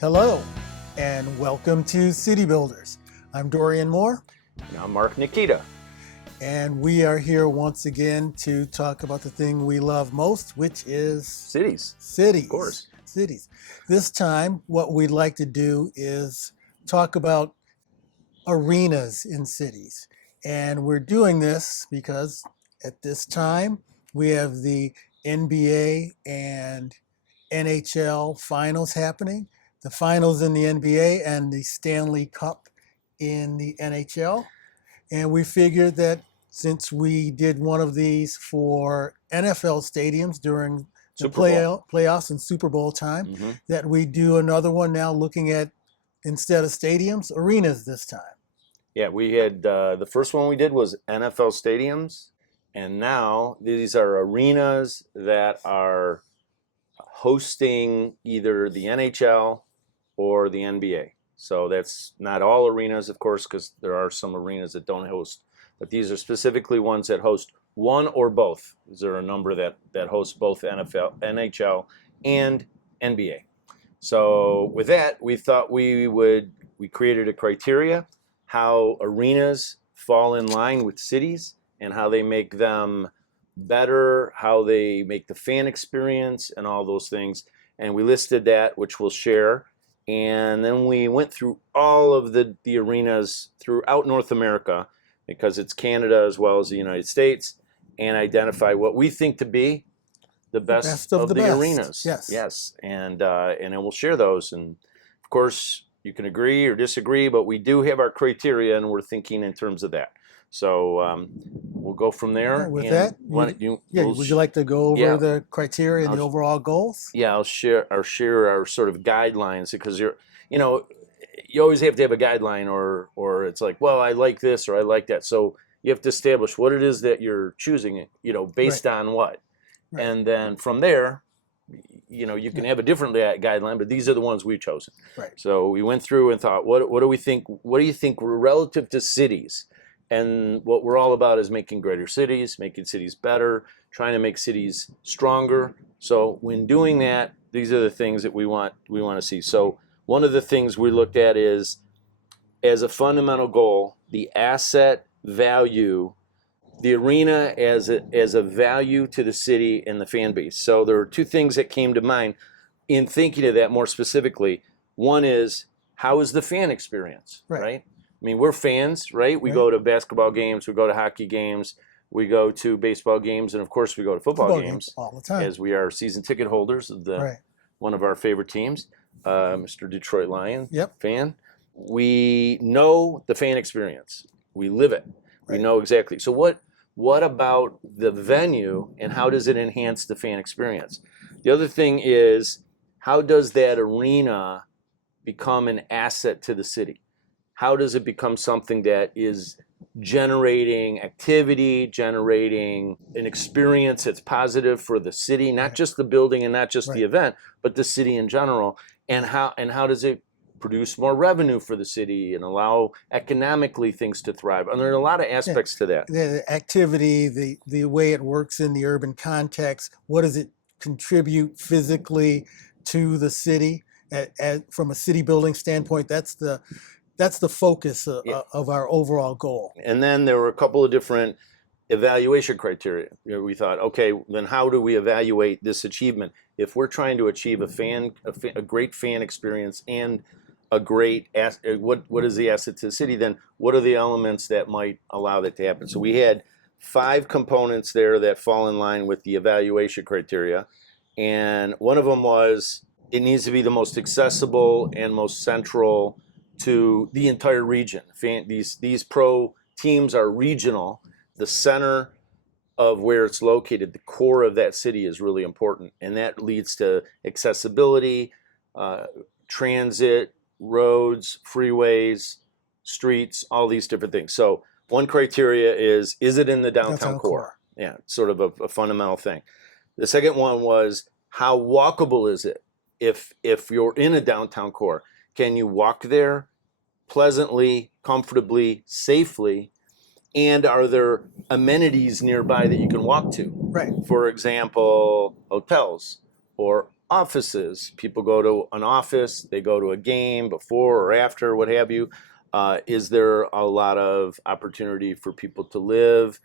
Hello, and welcome to City Builders. I'm Dorian Moore. And I'm Mark Nikita. And we are here once again to talk about the thing we love most, which is Cities. Cities. Of course. Cities. This time, what we'd like to do is talk about arenas in cities. And we're doing this because at this time, we have the NBA and NHL finals happening. The finals in the NBA and the Stanley Cup in the NHL. And we figured that since we did one of these for NFL stadiums during the playoffs and Super Bowl time, that we do another one now looking at, instead of stadiums, arenas this time. Yeah, we had the first one we did was NFL stadiums. And now these are arenas that are hosting either the NHL or the NBA. So that's not all arenas, of course, because there are some arenas that don't host. But these are specifically ones that host one or both. There are a number that host both NHL, and NBA. So with that, we thought we created a criteria how arenas fall in line with cities and how they make them better, how they make the fan experience and all those things. And we listed that, which we'll share. And then we went through all of the arenas throughout North America, because it's Canada as well as the United States, and identify what we think to be the best of the arenas. Yes. And then we'll share those. And of course, you can agree or disagree, but we do have our criteria, and we're thinking in terms of that. So we'll go from there. Yeah, with that, would you like to go over the criteria and the overall goals? Yeah, I'll share our sort of guidelines, because you always have to have a guideline, or it's like, well, I like this or I like that. So you have to establish what it is that you're choosing, based on what. Right. And then from there, you can have a different guideline, but these are the ones we've chosen. Right. So we went through and thought, what do we think? What do you think relative to cities? And what we're all about is making greater cities, making cities better, trying to make cities stronger. So when doing that, these are the things that we want to see. So one of the things we looked at is, as a fundamental goal, the asset value, the arena as a value to the city and the fan base. So there are two things that came to mind in thinking of that more specifically. One is, how is the fan experience, right? I mean, we're fans, right? We go to basketball games, we go to hockey games, we go to baseball games, and of course we go to football games all the time, as we are season ticket holders of one of our favorite teams, Mr. Detroit Lion fan. We know the fan experience. We live it. We know exactly. So what about the venue, and how does it enhance the fan experience? The other thing is, how does that arena become an asset to the city? How does it become something that is generating activity, generating an experience that's positive for the city, not just the building and not just the event, but the city in general? And how does it produce more revenue for the city and allow economically things to thrive? And there are a lot of aspects to that. The activity, the way it works in the urban context, what does it contribute physically to the city? From a city building standpoint, that's the focus of our overall goal. And then there were a couple of different evaluation criteria. We thought, okay, then how do we evaluate this achievement? If we're trying to achieve a great fan experience and a great what is the asset to the city, then what are the elements that might allow that to happen? So we had 5 components there that fall in line with the evaluation criteria. And one of them was, it needs to be the most accessible and most central to the entire region. These pro teams are regional. The center of where it's located, the core of that city, is really important, and that leads to accessibility, transit, roads, freeways, streets, all these different things. So one criteria is it in the downtown core? Yeah, sort of a fundamental thing. The second one was, how walkable is it? If you're in a downtown core, can you walk there pleasantly, comfortably, safely? And are there amenities nearby that you can walk to? Right. For example, hotels or offices. People go to an office, they go to a game before or after, what have you. Is there a lot of opportunity for people to live?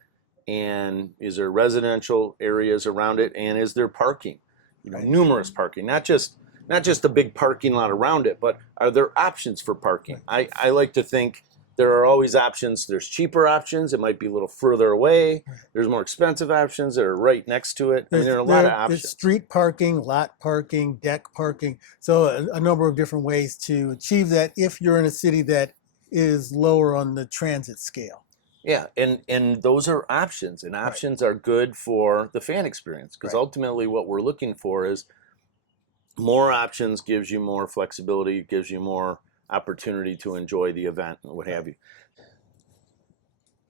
And is there residential areas around it? And is there parking? Right. Numerous parking, not just a big parking lot around it, but are there options for parking? I like to think there are always options. There's cheaper options. It might be a little further away. There's more expensive options that are right next to it. There are a lot of options. There's street parking, lot parking, deck parking. So a number of different ways to achieve that if you're in a city that is lower on the transit scale. Yeah, and those are options, and options are good for the fan experience, because ultimately what we're looking for is more options gives you more flexibility, gives you more opportunity to enjoy the event and what have you.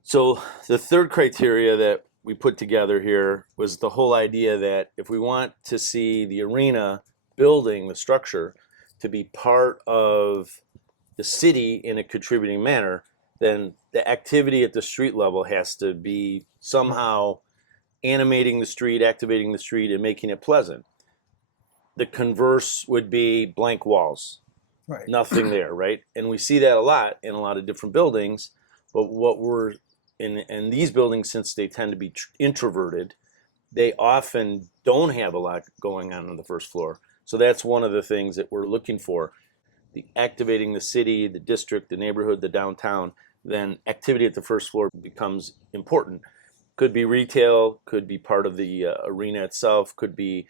So the third criteria that we put together here was the whole idea that if we want to see the arena building, the structure, to be part of the city in a contributing manner, then the activity at the street level has to be somehow animating the street, activating the street, and making it pleasant. The converse would be blank walls, nothing there, right? And we see that a lot in a lot of different buildings, but what we're in these buildings, since they tend to be introverted, they often don't have a lot going on the first floor. So that's one of the things that we're looking for. The activating the city, the district, the neighborhood, the downtown, then activity at the first floor becomes important. Could be retail, could be part of the arena itself, could be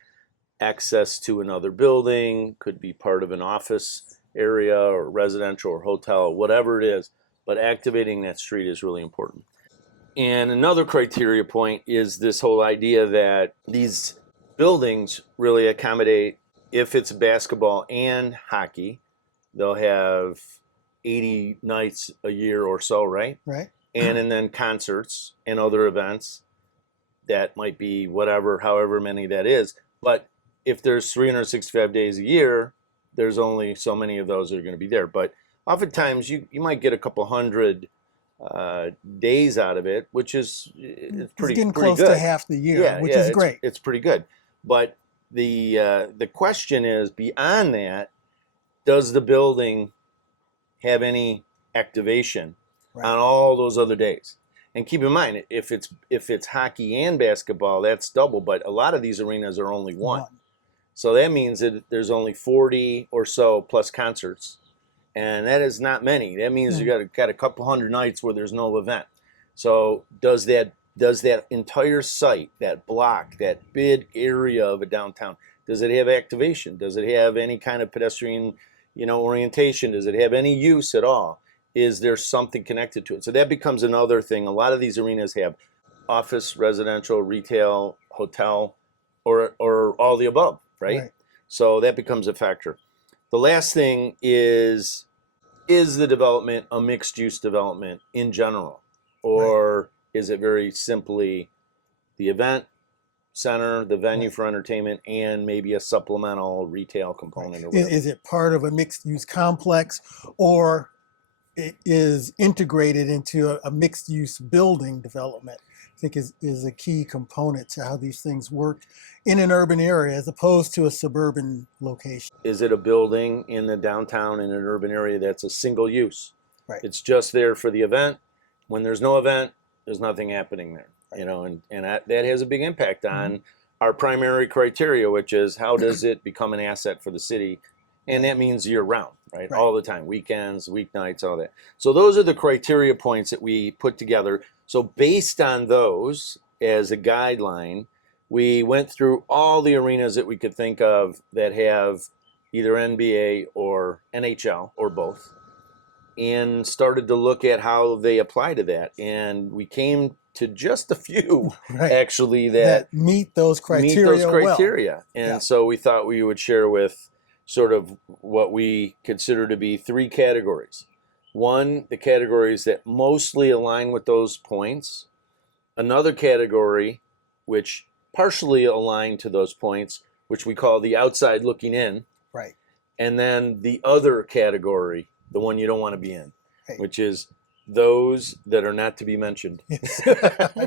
access to another building, could be part of an office area or residential or hotel, whatever it is, but activating that street is really important. And another criteria point is this whole idea that these buildings really accommodate, if it's basketball and hockey, they'll have 80 nights a year or so, right? Right. And then concerts and other events that might be whatever, however many that is. But if there's 365 days a year, there's only so many of those that are going to be there. But oftentimes you might get a couple hundred days out of it, which is pretty getting pretty close good. to half the year, which is great. It's pretty good. But the question is, beyond that, does the building have any activation on all those other days? And keep in mind, if it's hockey and basketball, that's double. But a lot of these arenas are only one. So that means that there's only 40 or so plus concerts, and that is not many. That means you got a couple hundred nights where there's no event. So does that entire site, that block, that big area of a downtown, does it have activation? Does it have any kind of pedestrian, orientation? Does it have any use at all? Is there something connected to it? So that becomes another thing. A lot of these arenas have office, residential, retail, hotel, or all the above, right? So that becomes a factor. The last thing is the development a mixed-use development in general? Or is it very simply the event center, the venue for entertainment, and maybe a supplemental retail component? Or whatever? Is it part of a mixed-use complex, or it is integrated into a mixed-use building development? I think is a key component to how these things work in an urban area as opposed to a suburban location. Is it a building in the downtown in an urban area that's a single use? Right. It's just there for the event. When there's no event, there's nothing happening there. And that has a big impact on our primary criteria, which is how does it become an asset for the city? And that means year round, right? All the time, weekends, weeknights, all that. So those are the criteria points that we put together. So based on those as a guideline, we went through all the arenas that we could think of that have either NBA or NHL or both, and started to look at how they apply to that. And we came to just a few actually that meet those criteria. Well. And so we thought we would share with sort of what we consider to be three categories. One, the categories that mostly align with those points. Another category which partially align to those points, which we call the outside looking in. Right. And then the other category, the one you don't want to be in, which is those that are not to be mentioned.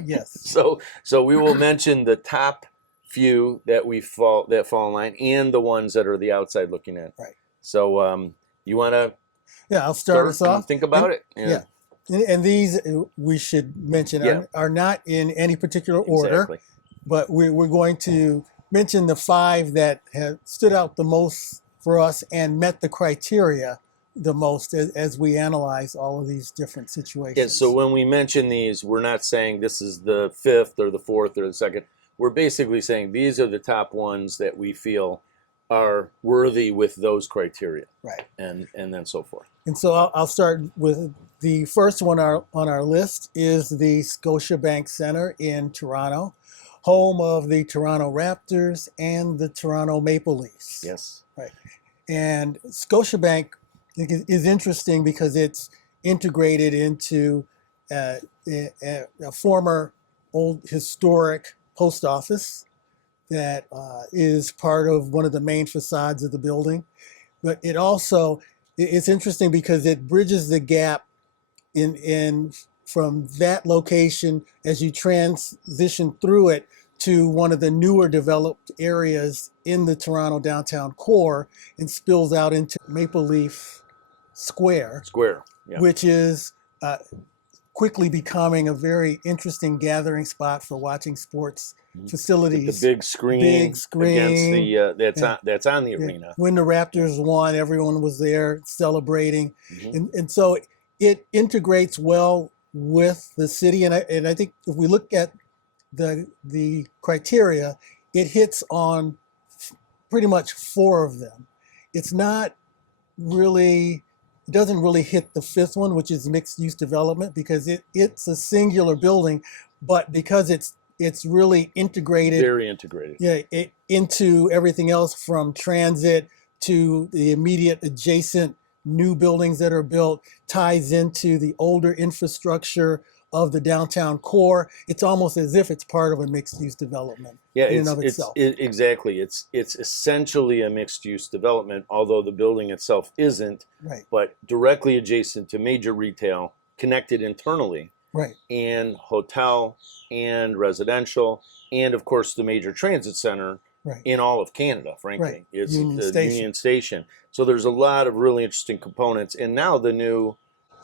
Yes. So we will mention the top few that fall in line, and the ones that are the outside looking in. Right. So you want to Yeah, I'll start us off. think about it. Yeah. And these, we should mention, are not in any particular order, Exactly. but we're going to mention the 5 that have stood out the most for us and met the criteria the most as we analyze all of these different situations. Yeah, so when we mention these, we're not saying this is the 5th or the 4th or the 2nd. We're basically saying these are the top ones that we feel are worthy with those criteria. Right. And then so forth. And so I'll start with the first one on our list is the Scotiabank Center in Toronto, home of the Toronto Raptors and the Toronto Maple Leafs. Yes. Right. And Scotiabank is interesting because it's integrated into a former old historic post office that is part of one of the main facades of the building. But it's interesting because it bridges the gap in from that location as you transition through it to one of the newer developed areas in the Toronto downtown core and spills out into Maple Leaf Square, yeah. which is quickly becoming a very interesting gathering spot for watching sports facilities. The big screen against the that's on the arena. When the Raptors won, everyone was there celebrating, and so it integrates well with the city. And I think if we look at the criteria, it hits on pretty much 4 of them. It's not really. It doesn't really hit the 5th one, which is mixed use development, because it's a singular building, but because it's really integrated. Very integrated. Yeah, into everything else from transit to the immediate adjacent new buildings that are built, ties into the older infrastructure of the downtown core. It's almost as if it's part of a mixed use development in and of itself. Exactly. It's essentially a mixed use development, although the building itself isn't. Right. But directly adjacent to major retail, connected internally. Right. And hotel and residential, and of course the major transit center in all of Canada, frankly. Right. It's Union Station. So there's a lot of really interesting components. And now the new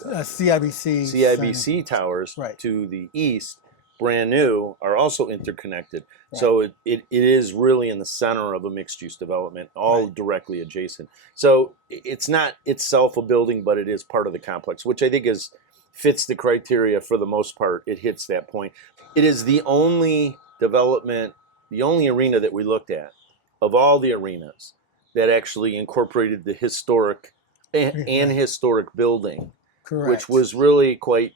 CIBC towers to the east, brand new, are also interconnected. Right. So it is really in the center of a mixed-use development, all directly adjacent. So it's not itself a building, but it is part of the complex, which I think fits the criteria for the most part. It hits that point. It is the only development, the only arena that we looked at of all the arenas that actually incorporated the historic and historic building. Correct. Which was really quite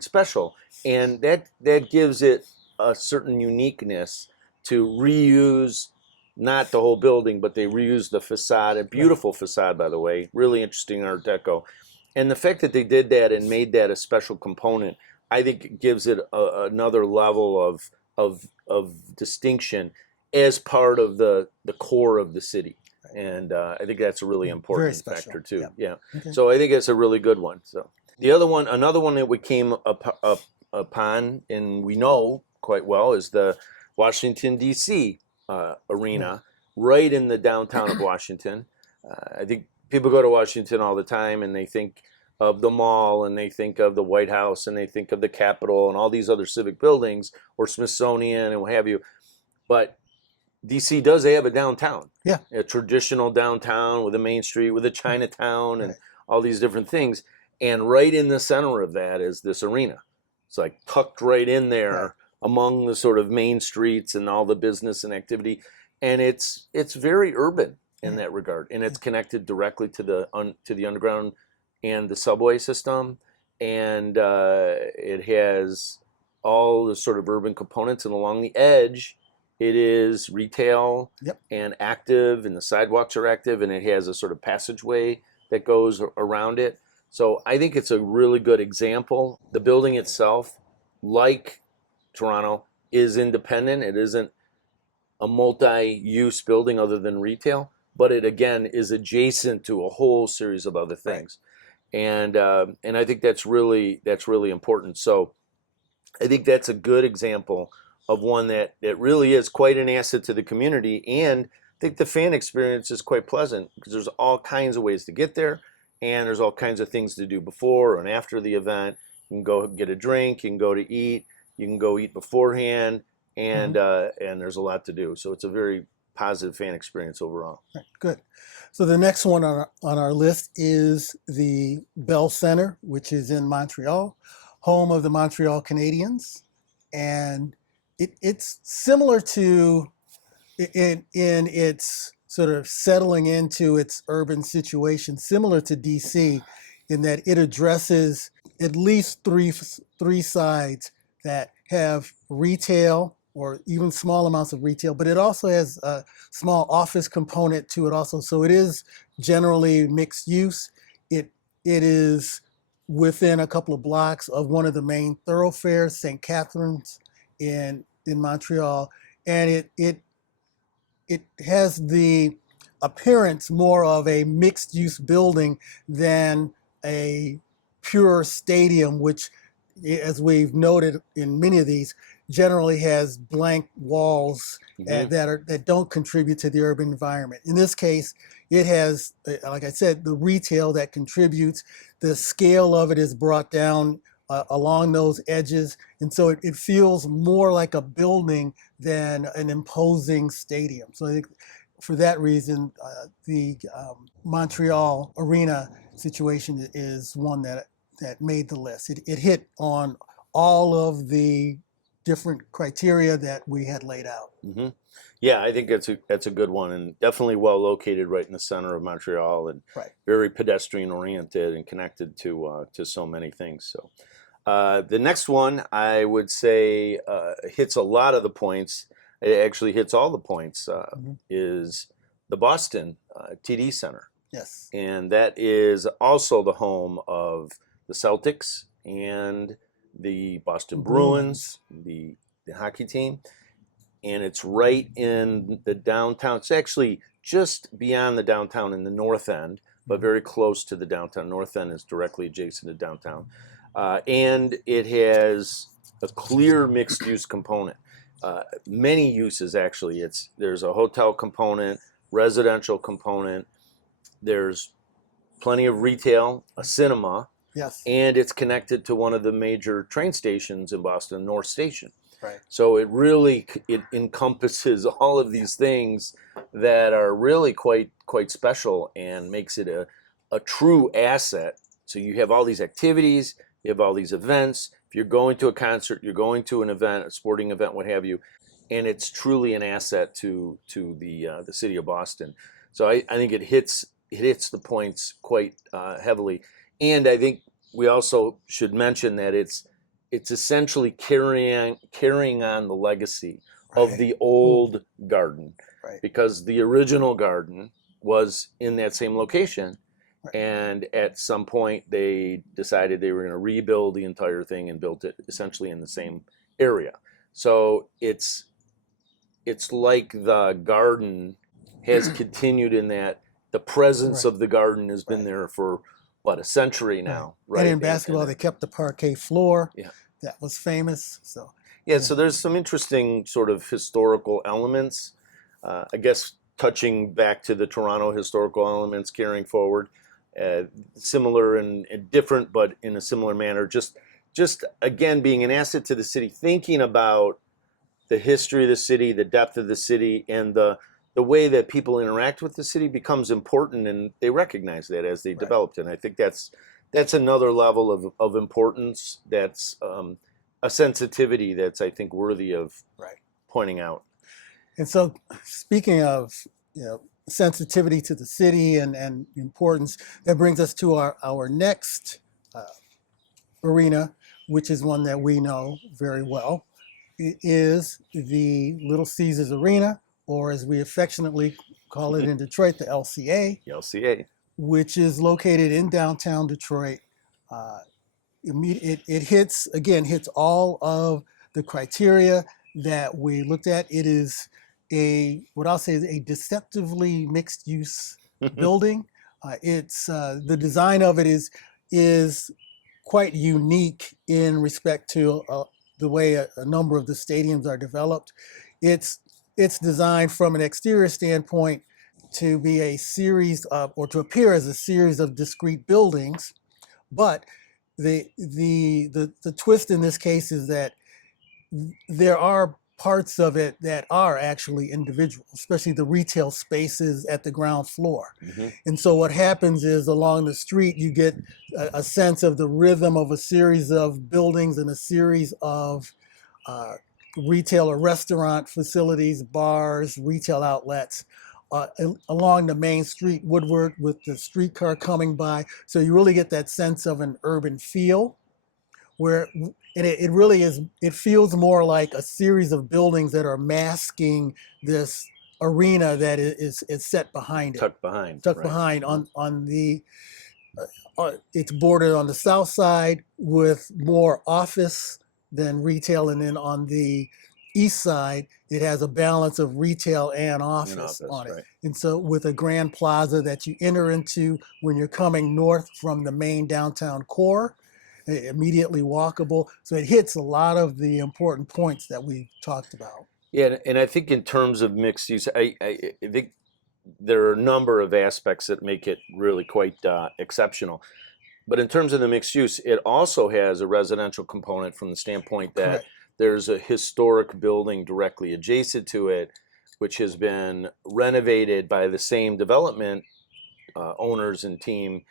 special, and that gives it a certain uniqueness to reuse, not the whole building, but they reuse the facade, a beautiful facade, by the way, really interesting Art Deco, and the fact that they did that and made that a special component, I think it gives it another level of distinction as part of the core of the city. And I think that's a really important factor too. Yeah. Okay. So I think it's a really good one. So another one that we came upon and we know quite well is the Washington D.C. Arena, right in the downtown of Washington. I think people go to Washington all the time and they think of the mall and they think of the White House and they think of the Capitol and all these other civic buildings or Smithsonian and what have you, but DC does have a downtown, a traditional downtown with a main street, with a Chinatown and all these different things. And right in the center of that is this arena. It's like tucked right in there among the sort of main streets and all the business and activity. And it's very urban in that regard. And it's connected directly to the underground and the subway system. And it has all the sort of urban components. And along the edge, it is retail and active, and the sidewalks are active, and it has a sort of passageway that goes around it. So I think it's a really good example. The building itself, like Toronto, is independent. It isn't a multi-use building other than retail, but it again is adjacent to a whole series of other things. And I think that's really important. So I think that's a good example of one that really is quite an asset to the community. And I think the fan experience is quite pleasant because there's all kinds of ways to get there, and there's all kinds of things to do before and after the event. You can go get a drink, you can go to eat, you can go eat beforehand, and there's a lot to do. So it's a very positive fan experience overall. Right, good. So the next one on our list is the Bell Center, which is in Montreal, home of the Montreal Canadiens. And it's similar to, in its sort of settling into its urban situation, similar to DC, in that it addresses at least three sides that have retail or even small amounts of retail, but it also has a small office component to it also. So it is generally mixed use. It is within a couple of blocks of one of the main thoroughfares, St. Catharines in Montreal, and it has the appearance more of a mixed use building than a pure stadium, which, as we've noted in many of these, generally has blank walls that don't contribute to the urban environment. In this case, it has, like I said, the retail that contributes. The scale of it is brought down along those edges, and so it feels more like a building than an imposing stadium. So I think for that reason, the Montreal arena situation is one that made the list. It hit on all of the different criteria that we had laid out. Mm-hmm. Yeah, I think that's a good one, and definitely well located right in the center of Montreal, and very pedestrian oriented and connected to so many things. So the next one, I would say, hits a lot of the points. It actually hits all the points. Is the Boston TD Center. Yes, and that is also the home of the Celtics and the Boston Bruins, the hockey team. And it's right in the downtown. It's actually just beyond the downtown in the north end, but very close to the downtown. North end is directly adjacent to downtown. And it has a clear mixed use component. Many uses, actually. There's a hotel component, residential component. There's plenty of retail, a cinema. Yes. And it's connected to one of the major train stations in Boston, North Station. Right. So it encompasses all of these things that are really quite special and makes it a true asset. So you have all these activities, you have all these events. If you're going to a concert, you're going to an event, a sporting event, what have you, and it's truly an asset to the city of Boston. So I think it hits the points quite heavily. And I think we also should mention that it's essentially carrying on the legacy of the old garden, because the original garden was in that same location, and at some point they decided they were going to rebuild the entire thing and built it essentially in the same area. So it's like the garden has continued in that the presence of the garden has been there for a century now, right? And in basketball, they kept the parquet floor. Yeah. That was famous. So so there's some interesting sort of historical elements. I guess touching back to the Toronto historical elements carrying forward, similar and different, but in a similar manner. Just again being an asset to the city, thinking about the history of the city, the depth of the city, and the way that people interact with the city becomes important, and they recognize that as they developed. And I think that's another level of importance. That's a sensitivity that's, I think, worthy of pointing out. And so, speaking of sensitivity to the city and importance, that brings us to our next arena, which is one that we know very well. It is the Little Caesars Arena, or as we affectionately call it in Detroit, the LCA. The LCA. Which is located in downtown Detroit. It hits all of the criteria that we looked at. It is what I'll say is a deceptively mixed use building. It's the design of it is quite unique in respect to the way a number of the stadiums are developed. It's designed from an exterior standpoint to be a series of, or to appear as a series of discrete buildings, but the twist in this case is that there are parts of it that are actually individual, especially the retail spaces at the ground floor. Mm-hmm. And so what happens is along the street, you get a sense of the rhythm of a series of buildings and a series of retail or restaurant facilities, bars, retail outlets along the main street, Woodward, with the streetcar coming by. So you really get that sense of an urban feel where, and it really is, it feels more like a series of buildings that are masking this arena that is set behind it. Tucked behind. Tucked right. behind on the, it's bordered on the south side with more office than retail. And then on the east side, it has a balance of retail and office on it. Right. And so with a grand plaza that you enter into when you're coming north from the main downtown core, immediately walkable. So it hits a lot of the important points that we talked about. Yeah, and I think in terms of mixed use, I think there are a number of aspects that make it really quite exceptional. But in terms of the mixed use, it also has a residential component from the standpoint that Correct. there's a historic building directly adjacent to it, which has been renovated by the same development owners and team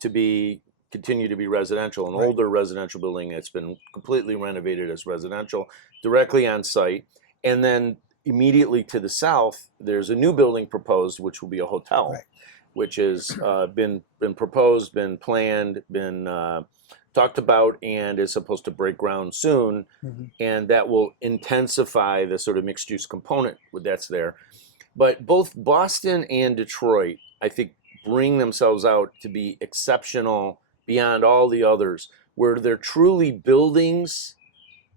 to continue to be residential, an Right. older residential building that's been completely renovated as residential directly on site. And then immediately to the south, there's a new building proposed, which will be a hotel, Right. which has been proposed, been planned, been talked about, and is supposed to break ground soon. Mm-hmm. And that will intensify the sort of mixed use component that's there. But both Boston and Detroit, I think, bring themselves out to be exceptional beyond all the others, where they're truly buildings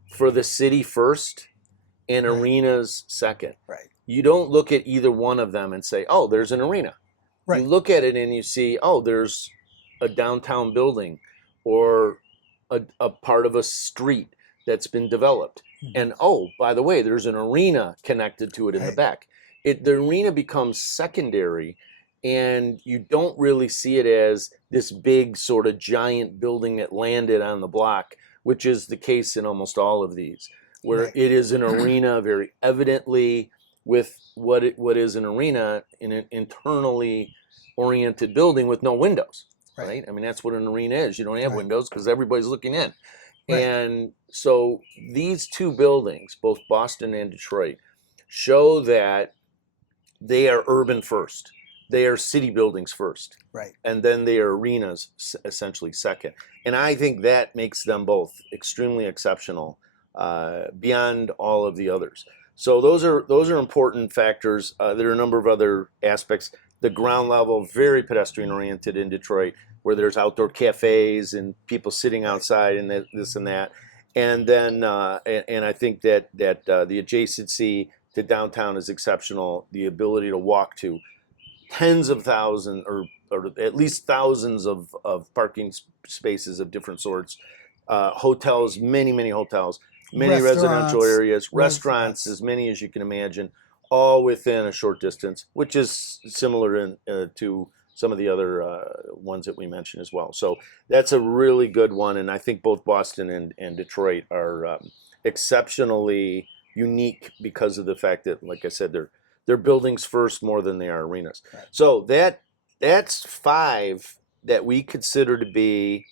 for the city first and Right. arenas second. Right. You don't look at either one of them and say, oh, there's an arena. Right. You look at it and you see, oh, there's a downtown building or a part of a street that's been developed. Mm-hmm. And oh, by the way, there's an arena connected to it in the Right. back. The arena becomes secondary, and you don't really see it as this big sort of giant building that landed on the block, which is the case in almost all of these, where Right. it is an arena very evidently with what is an arena in an internally oriented building with no windows, right? I mean, that's what an arena is. You don't have Right. windows because everybody's looking in. Right. And so these two buildings, both Boston and Detroit, show that they are urban first. They are city buildings first. Right. And then they are arenas essentially second. And I think that makes them both extremely exceptional beyond all of the others. So those are important factors. There are a number of other aspects. The ground level, very pedestrian oriented in Detroit, where there's outdoor cafes and people sitting outside and this and that. And then and I think that the adjacency to downtown is exceptional. The ability to walk to tens of thousands or at least thousands of parking spaces of different sorts, hotels, many hotels, many residential areas, restaurants, as many as you can imagine, all within a short distance, which is similar to some of the other ones that we mentioned as well. So that's a really good one, and I think both Boston and Detroit are exceptionally unique because of the fact that, like I said, they're buildings first more than they are arenas. Right. So that's 5 that we consider to be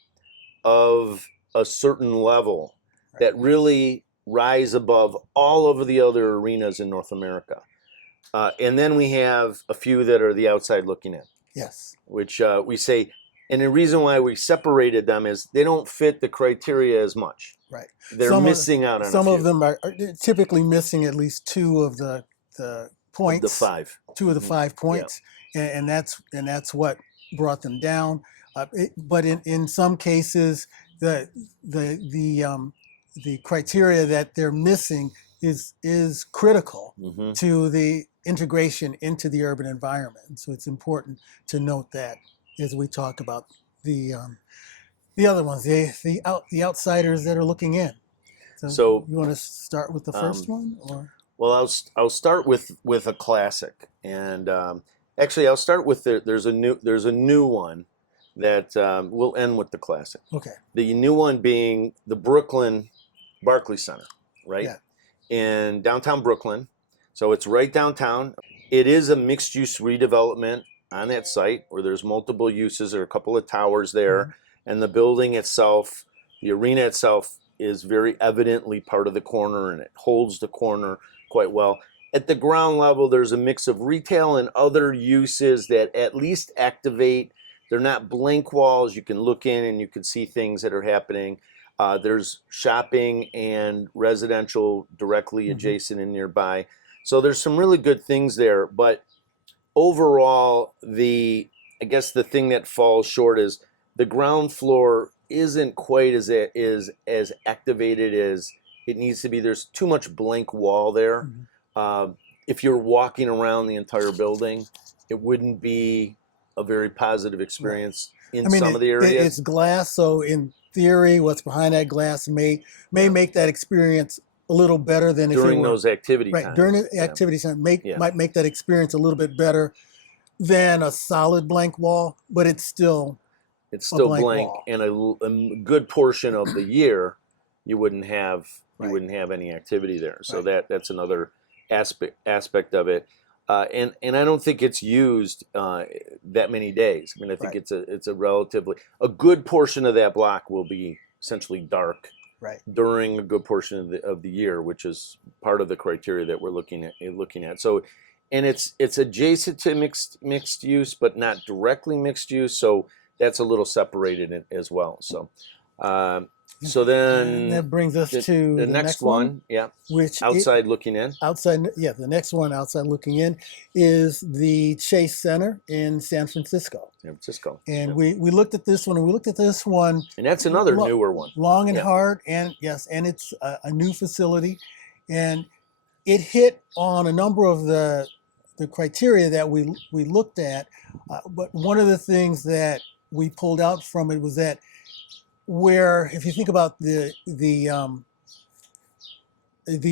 of a certain level that really rise above all of the other arenas in North America. And then we have a few that are the outside looking in. Yes. Which we say, and the reason why we separated them is they don't fit the criteria as much. Right. They're missing out on some a few. of them are typically missing at least 2 of the points. Of the 5. 2 of the 5 points, and that's what brought them down. But in some cases, the criteria that they're missing is critical Mm-hmm. to the integration into the urban environment. So it's important to note that as we talk about the other ones, the outsiders that are looking in. So you want to start with the first one, or? well, I'll start with a classic, and actually I'll start with there's a new one that we'll end with the classic. Okay. The new one being the Brooklyn Barclays Center, right? Yeah. In downtown Brooklyn. So it's right downtown. It is a mixed use redevelopment on that site where there's multiple uses. There are a couple of towers there, Mm-hmm. and the building itself, the arena itself, is very evidently part of the corner, and it holds the corner quite well. At the ground level, there's a mix of retail and other uses that at least activate. They're not blank walls. You can look in and you can see things that are happening. There's shopping and residential directly adjacent and nearby. So there's some really good things there. But overall, I guess the thing that falls short is the ground floor isn't quite as activated as it needs to be. There's too much blank wall there. If you're walking around the entire building, it wouldn't be a very positive experience in some of the areas. It's glass, so in theory, what's behind that glass may make that experience a little better than during those activity right times. during the activity time. Might make that experience a little bit better than a solid blank wall, but it's still blank wall. And a good portion of the year you wouldn't have any activity there. So that's another aspect of it. And I don't think it's used that many days. I mean, I think it's a relatively good portion of that block will be essentially dark during a good portion of the year, which is part of the criteria that we're looking at. So, and it's adjacent to mixed use, but not directly mixed use. So that's a little separated as well. So. So then and that brings us to the next one, which outside looking in. The next one outside looking in is the Chase Center in San Francisco. And we looked at this one, and that's another newer one, long and hard, and and it's a new facility, and it hit on a number of the criteria that we looked at, but one of the things that we pulled out from it was that where, if you think about the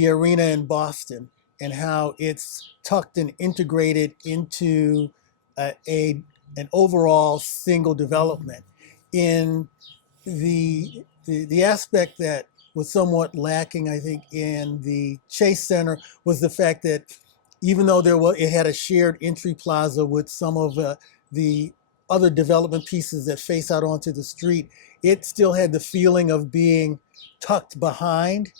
arena in Boston and how it's tucked and integrated into an overall single development, in the aspect that was somewhat lacking, I think, in the Chase Center was the fact that even though it had a shared entry plaza with some of the other development pieces that face out onto the street, it still had the feeling of being tucked behind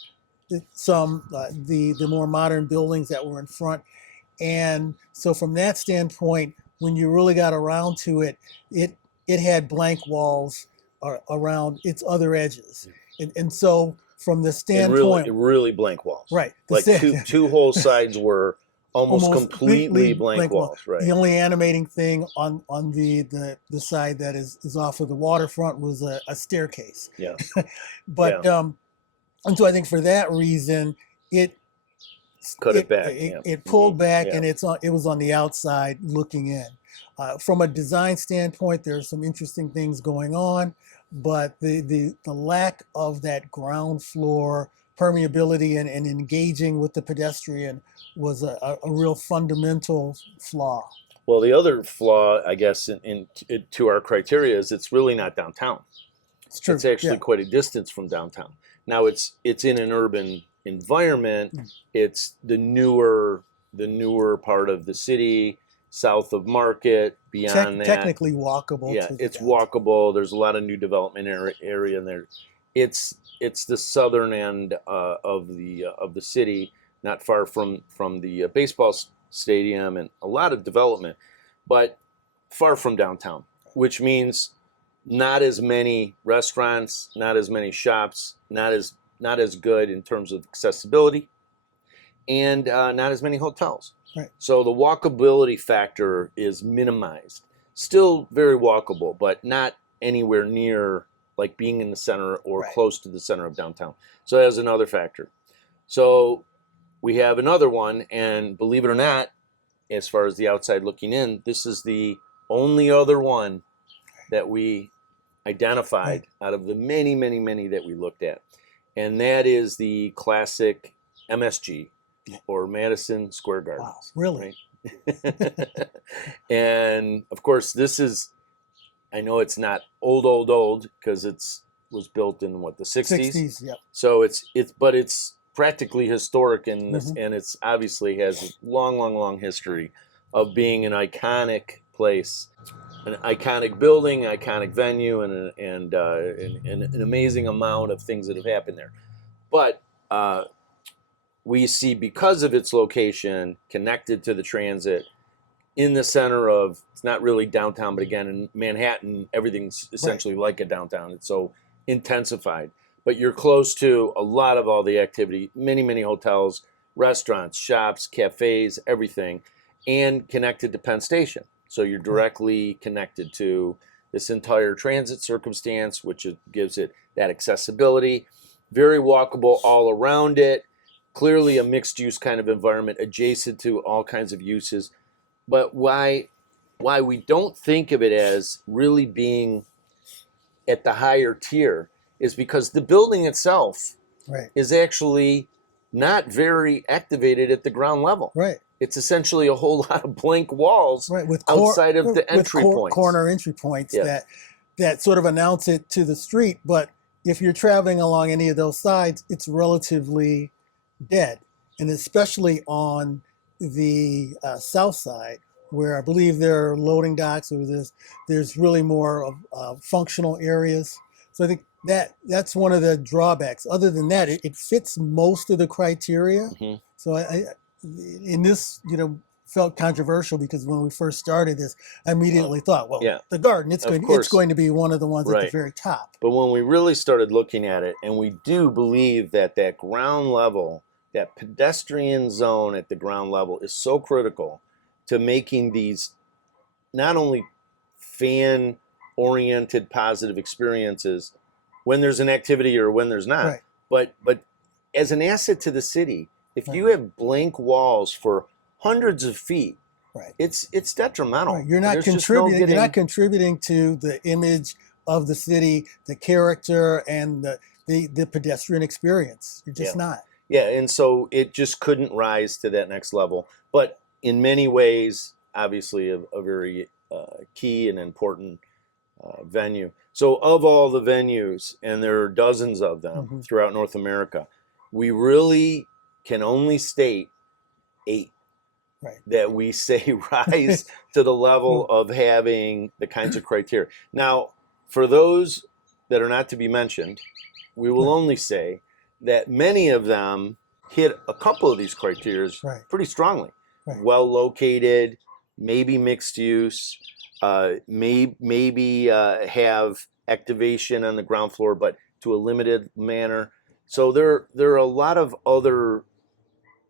some the more modern buildings that were in front. And so from that standpoint, when you really got around to it, it had blank walls around its other edges. And so from the standpoint, really blank walls, right? Like two whole sides were almost completely blank walls. Right. The only animating thing on the side that is off of the waterfront was a staircase. Yeah. But and so I think for that reason it cut it back. It pulled back, and it was on the outside looking in. From a design standpoint, there's some interesting things going on, but the lack of that ground floor permeability and engaging with the pedestrian was a real fundamental flaw. Well, the other flaw, I guess, to our criteria is it's really not downtown. It's true. It's actually quite a distance from downtown. Now it's in an urban environment. It's the newer part of the city, south of Market, beyond that. Technically walkable. Yeah, it's walkable. There's a lot of new development area in there. It's the southern end of the city, not far from the baseball stadium, and a lot of development, but far from downtown, which means not as many restaurants, not as many shops, not as good in terms of accessibility, and not as many hotels. Right. So the walkability factor is minimized. Still very walkable, but not anywhere near like being in the center or close to the center of downtown. So that's another factor. So we have another one, and believe it or not, as far as the outside looking in, this is the only other one that we identified out of the many, many, many that we looked at. and that is the classic MSG, or Madison Square Garden. Wow, really? Right? And of course, this is, I know it's not old because was built in what, the 60s? 60s, yep. So it's practically historic, and and it's obviously has a long history of being an iconic place, an iconic building, iconic venue, and an amazing amount of things that have happened there. But we see, because of its location, connected to the transit, in the center of, it's not really downtown, but again, in Manhattan, everything's essentially like a downtown. It's so intensified. But you're close to a lot of all the activity, many hotels, restaurants, shops, cafes, everything, and connected to Penn Station. So you're directly connected to this entire transit circumstance, which gives it that accessibility. Very walkable all around it. Clearly a mixed use kind of environment, adjacent to all kinds of uses. But why we don't think of it as really being at the higher tier is because the building itself is actually not very activated at the ground level. Right. It's essentially a whole lot of blank walls with outside of the entry points. Corner entry points that sort of announce it to the street. But if you're traveling along any of those sides, it's relatively dead. And especially on the south side, where I believe there are loading docks, or there's really more of functional areas. So I think that's one of the drawbacks. Other than that, it fits most of the criteria. So I in this, felt controversial, because when we first started this, I immediately thought, well, the Garden, it's going to be one of the ones at the very top. But when we really started looking at it, and we do believe that ground level, that pedestrian zone at the ground level, is so critical to making these not only fan-oriented positive experiences when there's an activity or when there's not, but as an asset to the city. If you have blank walls for hundreds of feet, it's detrimental. You're not contributing. You're not contributing to the image of the city, the character, and the pedestrian experience. You're just not. Yeah, and so it just couldn't rise to that next level. But in many ways, obviously, a very key and important venue. So of all the venues, and there are dozens of them throughout North America, we really can only state 8 that we say rise to the level of having the kinds of criteria. Now, for those that are not to be mentioned, we will only say that many of them hit a couple of these criteria pretty strongly. Well located, maybe mixed use, maybe have activation on the ground floor, but to a limited manner. So there are a lot of other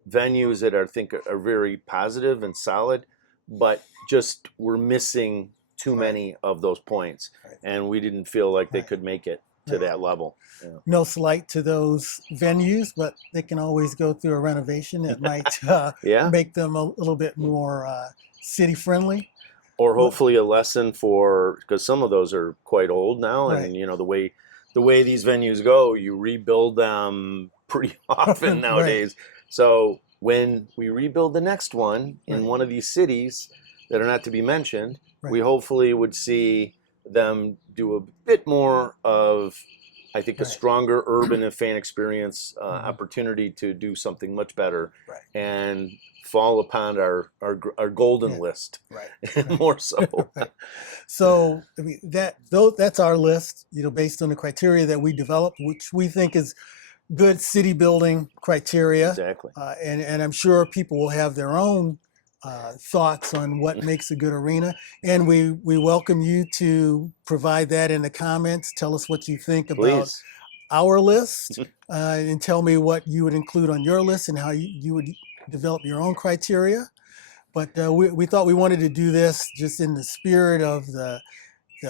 venues that I think are very positive and solid, but just we're missing too many of those points, and we didn't feel like they could make it to that level. No slight to those venues, but they can always go through a renovation that might make them a little bit more city friendly. Or hopefully a lesson for, because some of those are quite old now, and the way these venues go, you rebuild them pretty often nowadays. So when we rebuild the next one in one of these cities that are not to be mentioned, we hopefully would see them do a bit more of, I think, a stronger urban and fan experience opportunity to do something much better and fall upon our golden list more so. So I mean, that's our list, based on the criteria that we developed, which we think is good city building criteria. Exactly. And I'm sure people will have their own thoughts on what makes a good arena. And we welcome you to provide that in the comments. Tell us what you think about our list, and tell me what you would include on your list and how you would develop your own criteria. But we thought we wanted to do this just in the spirit of the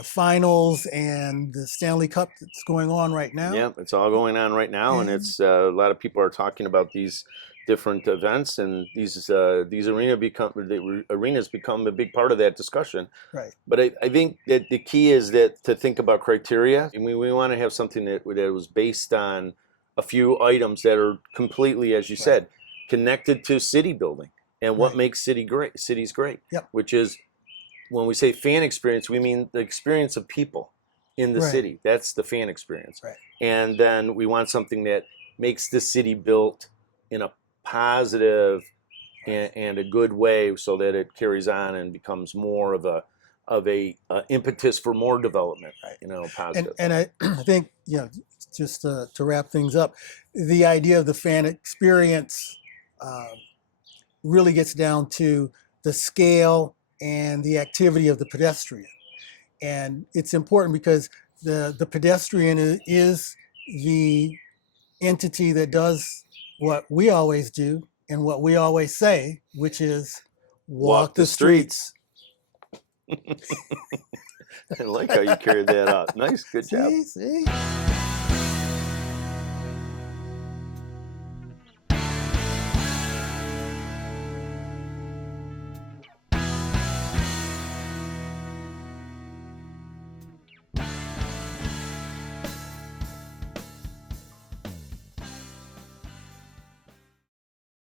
finals and the Stanley Cup that's going on right now. Yeah, it's all going on right now, and it's a lot of people are talking about these different events, and these arenas become a big part of that discussion. But I think that the key is that to think about criteria, and we want to have something that was based on a few items that are completely, as you said, connected to city building and what makes cities great. Yep. Which is, when we say fan experience, we mean the experience of people in the city. That's the fan experience. Right. And then we want something that makes the city built in a positive and a good way, so that it carries on and becomes more of a impetus for more development. Positive. And I think, just to wrap things up, the idea of the fan experience really gets down to the scale and the activity of the pedestrian. And it's important because the pedestrian is the entity that does what we always do and what we always say, which is walk the streets. I like how you carried that out. Nice, good job. See?